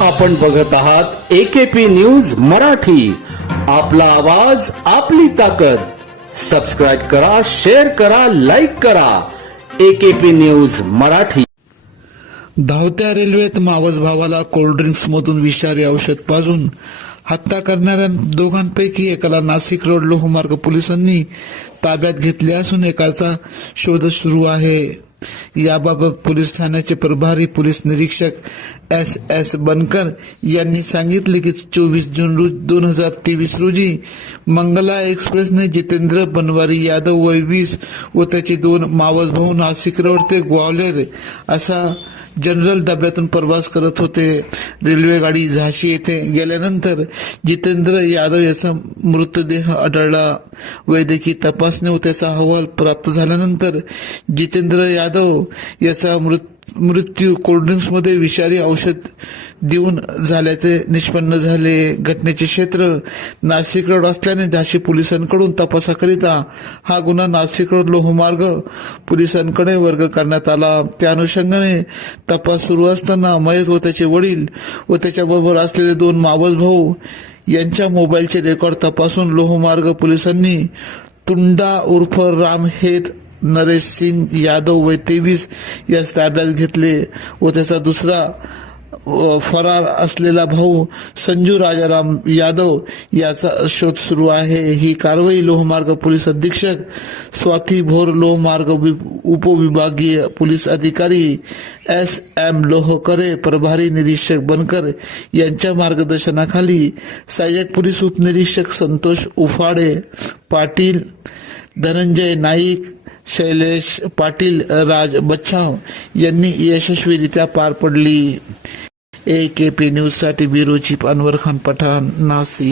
आपण बघत आहात एकेपी न्यूज मराठी. आपला आवाज आपली ताकद. सबस्क्राईब करा शेअर करा लाईक करा. AKP news Marathi. धावत्या रेल्वेत मावस भावाला कोल्ड्रिंक्स मधून विषारी औषध पाजून हत्या करणाऱ्या दोघांपैकी एकाला नाशिक रोड लोहमार्ग पोलिसांनी ताब्यात घेतले असून एकाचा शोध सुरू आहे. याबाबत पोलीस ठाण्याचे प्रभारी पोलीस निरीक्षक एस एस बनकर यांनी सांगितले की चोवीस जून रोज दोन हजार तेवीस रोजी मंगला एक्सप्रेसने जितेंद्र बनवारी यादव वय वीस व त्याचे दोन मावस भाऊ नाशिक रोड ते ग्वालेर असा जनरल डब्यातून प्रवास करत होते. रेल्वे गाडी झाशी येथे गेल्यानंतर जितेंद्र यादव याचा मृतदेह आढळला. वैद्यकीय तपासणी व त्याचा अहवाल प्राप्त झाल्यानंतर जितेंद्र यादव यादव याचा मृत मृत्यू कोल्ड्रिंक्समध्ये विषारी औषध देऊन झाल्याचे निष्पन्न झाले. घटनेचे क्षेत्र नाशिक रोड असल्याने झाशी पोलिसांकडून तपासाकरिता हा गुन्हा नाशिक रोड लोहमार्ग पोलिसांकडे वर्ग करण्यात आला. त्या अनुषंगाने तपास सुरू असताना मयत व त्याचे वडील व त्याच्याबरोबर असलेले दोन मावस भाऊ यांच्या मोबाईलचे रेकॉर्ड तपासून लोहमार्ग पोलिसांनी तुंडा उर्फ रामहेत नरेश सिंग यादव वय तेवीस यास ताब्यात घेतले व त्याचा दुसरा फरार असलेला भाऊ संजू राजाराम यादव याचा शोध सुरू आहे. ही कारवाई लोहमार्ग पोलीस अधीक्षक स्वाती भोर लोहमार्ग वि- उपविभागीय पोलीस अधिकारी एस एम लोहकरे प्रभारी निरीक्षक बनकर यांच्या मार्गदर्शनाखाली सहाय्यक पोलीस उपनिरीक्षक संतोष उफाडे पाटील धनंजय नाईक शैलेश पाटील राज बच्छाव यांनी यशस्वीरित्या पार पडली. ए के पी न्यूजसाठी ब्युरो चीफ अनवर खान पठाण नाशिक